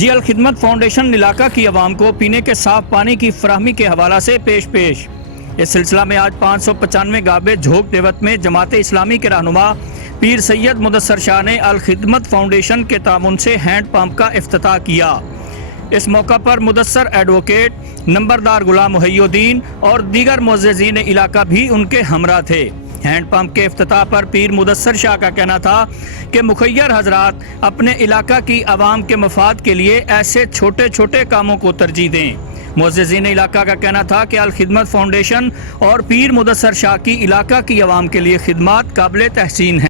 جی Al-Khidmat foundation علاقہ کی عوام کو پینے کے صاف پانی کی فراہمی کے حوالہ سے پیش اس سلسلہ میں آج 595 گابے جھوک دیوت میں جماعت اسلامی کے رہنما پیر سید مدثر شاہ نے الخدمت فاؤنڈیشن کے تعاون سے ہینڈ پمپ کا افتتاح کیا۔ اس موقع پر مدثر ایڈوکیٹ نمبردار غلام محی الدین اور دیگر معززین علاقہ بھی ان کے ہمراہ تھے۔ ہینڈ پمپ کے افتتاح پر پیر مدثر شاہ کا کہنا تھا کہ مخیر حضرات اپنے علاقہ کی عوام کے مفاد کے لیے ایسے چھوٹے چھوٹے کاموں کو ترجیح دیں۔ معززین علاقہ کا کہنا تھا کہ الخدمت فاؤنڈیشن اور پیر مدثر شاہ کی علاقہ کی عوام کے لیے خدمات قابل تحسین ہیں۔